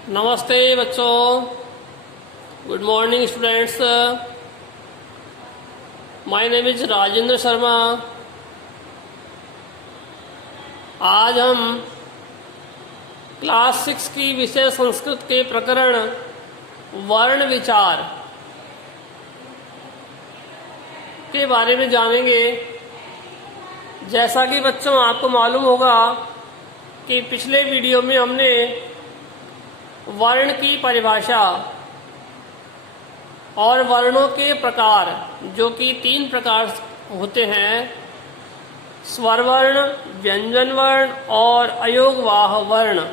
नमस्ते बच्चों, good morning students. My name is Rajendra Sharma. आज हम क्लास 6 की विषय संस्कृत के प्रकरण वर्ण विचार के बारे में जानेंगे। जैसा कि बच्चों आपको मालूम होगा कि पिछले वीडियो में हमने वर्ण की परिभाषा और वर्णों के प्रकार, जो कि 3 प्रकार होते हैं, स्वर वर्ण, व्यंजन वर्ण और अयोगवाह वर्ण,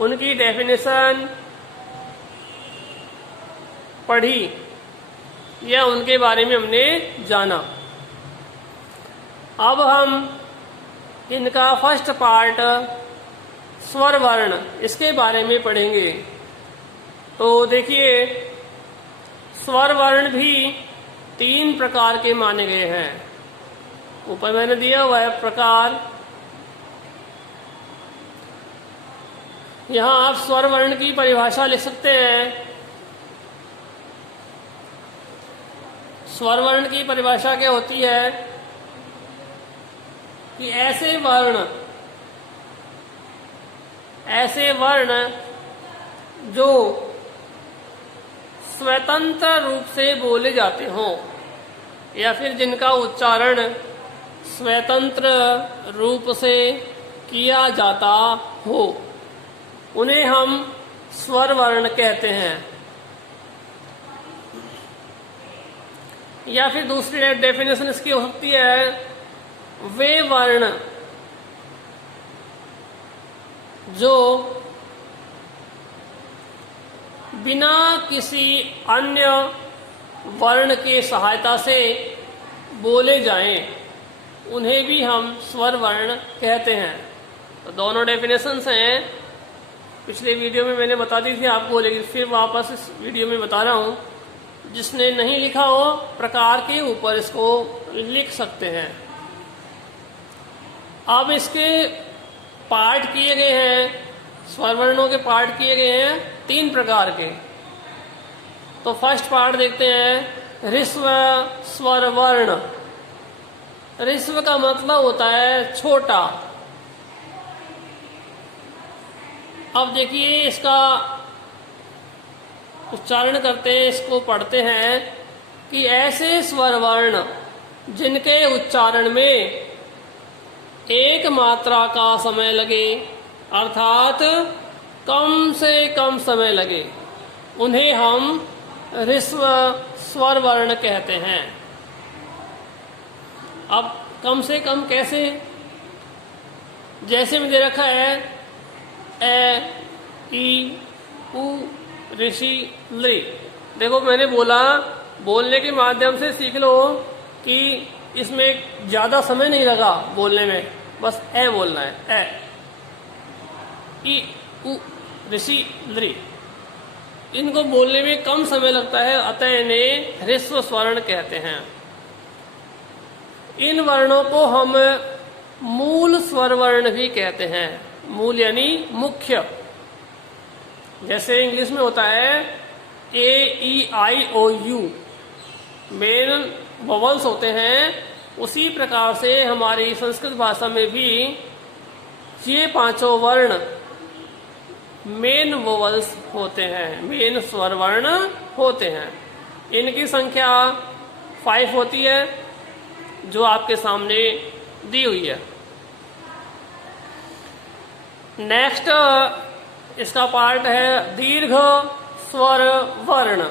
उनकी डेफिनेशन पढ़ी या उनके बारे में हमने जाना। अब हम इनका फर्स्ट पार्ट स्वर वर्ण, इसके बारे में पढ़ेंगे। तो देखिए, स्वर वर्ण भी 3 प्रकार के माने गए हैं। ऊपर मैंने दिया हुआ है प्रकार। यहां आप स्वर वर्ण की परिभाषा लिख सकते हैं। स्वर वर्ण की परिभाषा क्या होती है कि ऐसे वर्ण जो स्वतंत्र रूप से बोले जाते हों या फिर जिनका उच्चारण स्वतंत्र रूप से किया जाता हो, उन्हें हम स्वर वर्ण कहते हैं। या फिर दूसरी डेफिनेशन इसकी हो सकती है, वे वर्ण जो बिना किसी अन्य वर्ण के सहायता से बोले जाएं, उन्हें भी हम स्वर वर्ण कहते हैं। तो दोनों डेफिनेशंस हैं। पिछले वीडियो में मैंने बता दी थी आपको, लेकिन फिर वापस इस वीडियो में बता रहा हूं। जिसने नहीं लिखा हो, प्रकार के ऊपर इसको लिख सकते हैं। अब इसके पार्ट किए गए हैं, स्वर वर्णों के पार्ट किए गए हैं 3 प्रकार के। तो फर्स्ट पार्ट देखते हैं, ऋस्व स्वर वर्ण। ऋस्व का मतलब होता है छोटा। अब देखिए, इसका उच्चारण करते हैं, इसको पढ़ते हैं कि ऐसे स्वर वर्ण जिनके उच्चारण में एक मात्रा का समय लगे, अर्थात कम से कम समय लगे, उन्हें हम ऋस्व स्वर वर्ण कहते हैं। अब कम से कम कैसे? जैसे में दे रखा है ए, ई, उ, ऋषि, लृ। देखो, मैंने बोला, बोलने के माध्यम से सीख लो कि इसमें ज्यादा समय नहीं लगा बोलने में, बस ए बोलना है। ए, ई, उ, ऋषि, लृ, इनको बोलने में कम समय लगता है, अतः इन्हें ह्रस्व स्वर्ण कहते हैं। इन वर्णों को हम मूल स्वर वर्ण भी कहते हैं। मूल यानी मुख्य। जैसे इंग्लिश में होता है ए, ई, आई, ओ, यू, मेन वोवल्स होते हैं। उसी प्रकार से हमारी संस्कृत भाषा में भी ये 5 वर्ण मेन वोवल्स होते हैं, मेन स्वर वर्ण होते हैं। इनकी संख्या 5 होती है, जो आपके सामने दी हुई है। नेक्स्ट इसका पार्ट है दीर्घ स्वर वर्ण।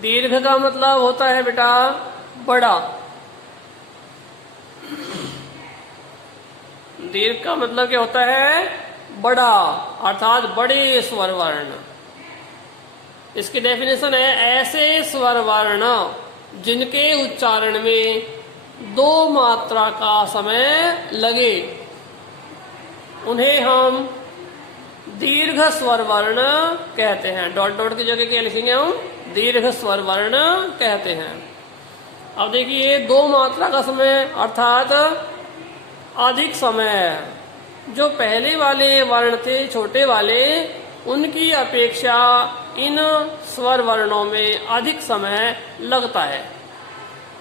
दीर्घ का मतलब होता है बेटा बड़ा। दीर्घ का मतलब क्या होता है? बड़ा, अर्थात बड़े स्वर वर्ण। इसकी डेफिनेशन है, ऐसे स्वर वर्ण जिनके उच्चारण में 2 मात्रा का समय लगे, उन्हें हम दीर्घ स्वर वर्ण कहते हैं। डॉट डॉट की जगह क्या लिखेंगे हम? दीर्घ स्वर वर्ण कहते हैं। अब देखिए, 2 मात्रा का समय अर्थात अधिक समय, जो पहले वाले वर्ण थे छोटे वाले, उनकी अपेक्षा इन स्वर वर्णों में अधिक समय लगता है,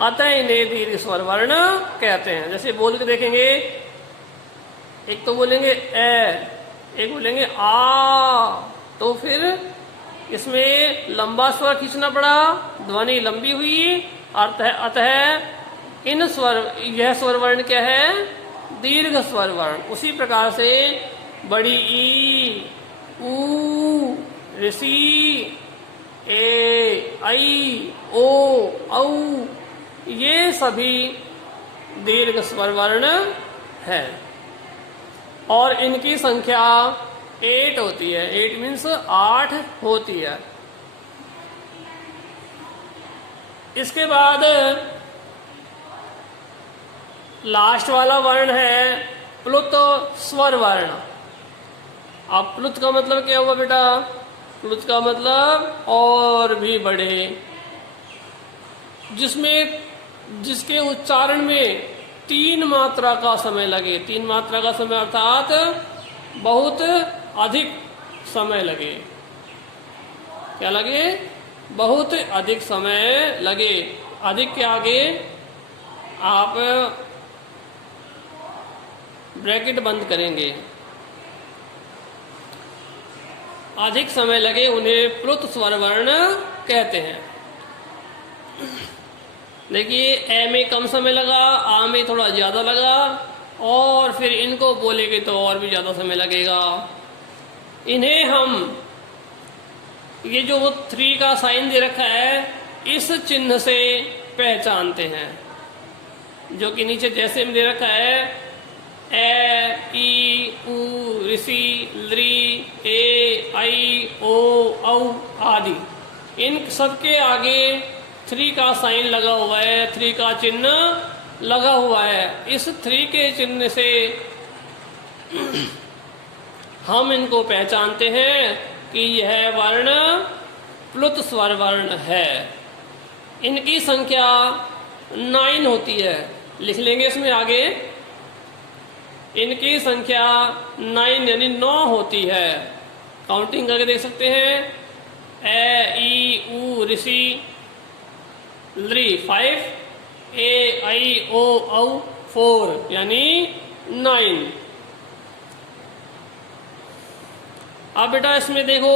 अतः इन्हें दीर्घ स्वर वर्ण कहते हैं। जैसे बोल के देखेंगे, एक तो बोलेंगे ए, एक बोलेंगे आ, तो फिर इसमें लंबा स्वर खींचना पड़ा, ध्वनि लंबी हुई, अतः इन स्वर, यह स्वर वर्ण क्या है? दीर्घ स्वर वर्ण। उसी प्रकार से बड़ी ई, ऊ, ऋषि, ए, आई, ओ, औ, ये सभी दीर्घ स्वर वर्ण है और इनकी संख्या 8 होती है। 8 मीन्स 8 होती है। इसके बाद लास्ट वाला वर्ण है प्लुत स्वर वर्ण। अब प्लुत का मतलब क्या हुआ बेटा? प्लुत का मतलब और भी बड़े, जिसके उच्चारण में 3 मात्रा का समय लगे। 3 मात्रा का समय अर्थात बहुत अधिक समय लगे। क्या लगे? बहुत अधिक समय लगे। अधिक के आगे आप ब्रैकेट बंद करेंगे। अधिक समय लगे उन्हें प्लुत स्वर वर्ण कहते हैं। देखिए, ए में कम समय लगा, आ में थोड़ा ज्यादा लगा, और फिर इनको बोलेंगे तो और भी ज्यादा समय लगेगा। इन्हें हम, ये जो 3 का साइन दे रखा है, इस चिन्ह से पहचानते हैं, जो कि नीचे जैसे में दे रखा है, ए, ई, ऊ, ऋषि, लृ, ए, आई, ओ, औ आदि। इन सबके आगे 3 का साइन लगा हुआ है, 3 का चिन्ह लगा हुआ है। इस 3 के चिन्ह से हम इनको पहचानते हैं कि यह वर्ण प्लुत स्वर वर्ण है। इनकी संख्या 9 होती है। लिख लेंगे इसमें आगे, इनकी संख्या 9 यानी 9 होती है। काउंटिंग करके देख सकते हैं, ए, ई, ऊ, ऋषि, लृ 5, ए, आई, ओ, औ 4 यानी 9। अब बेटा इसमें देखो,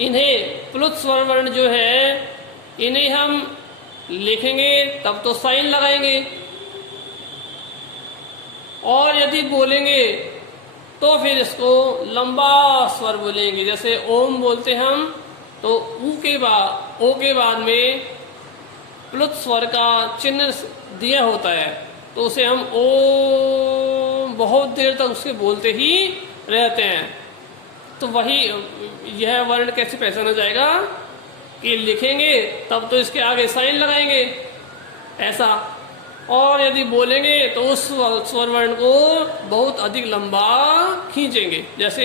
इन्हें प्लुत स्वर वर्ण जो है, इन्हें हम लिखेंगे तब तो साइन लगाएंगे, और यदि बोलेंगे तो फिर इसको लंबा स्वर बोलेंगे। जैसे ओम बोलते हम, तो ऊ के बाद, ओ के बाद में प्लुत स्वर का चिन्ह दिया होता है, तो उसे हम ओम बहुत देर तक उसके बोलते ही रहते हैं। तो वही यह वर्ण कैसे पहचाना जाएगा कि लिखेंगे तब तो इसके आगे साइन लगाएंगे ऐसा, और यदि बोलेंगे तो उस स्वर वर्ण को बहुत अधिक लंबा खींचेंगे। जैसे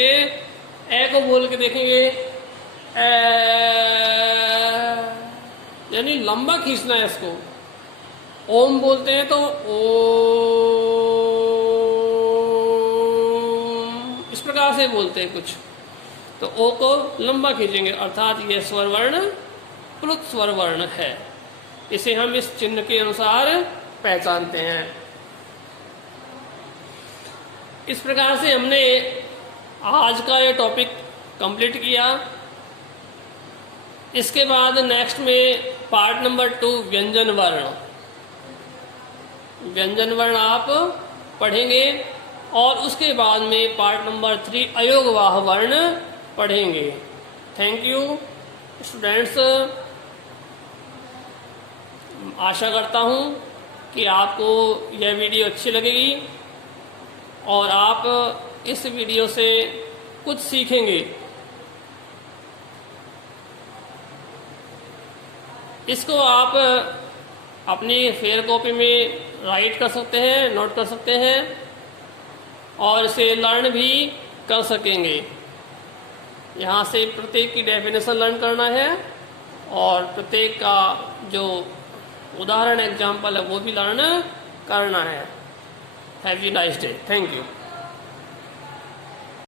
ए को बोल के देखेंगे, ए, यानी लंबा खींचना है इसको। ओम बोलते हैं तो ओम, इस प्रकार से बोलते हैं कुछ, तो ओ को लंबा खींचेंगे, अर्थात यह स्वर वर्ण प्लुत स्वर वर्ण है। इसे हम इस चिन्ह के अनुसार पहचानते हैं। इस प्रकार से हमने आज का ये टॉपिक कंप्लीट किया। इसके बाद नेक्स्ट में पार्ट नंबर 2 व्यंजन वर्ण। व्यंजन वर्ण आप पढ़ेंगे, और उसके बाद में पार्ट नंबर 3 अयोगवाह वर्ण पढ़ेंगे। Thank you students. आशा करता हूँ कि आपको यह वीडियो अच्छी लगेगी और आप इस वीडियो से कुछ सीखेंगे। इसको आप अपनी फेयर कॉपी में राइट कर सकते हैं, नोट कर सकते हैं, और इसे लर्न भी कर सकेंगे। यहाँ से प्रत्येक की डेफिनेशन लर्न करना है, और प्रत्येक का जो उदाहरण एग्जाम्पल है वो भी लर्न करना है। Have a nice day. Thank you.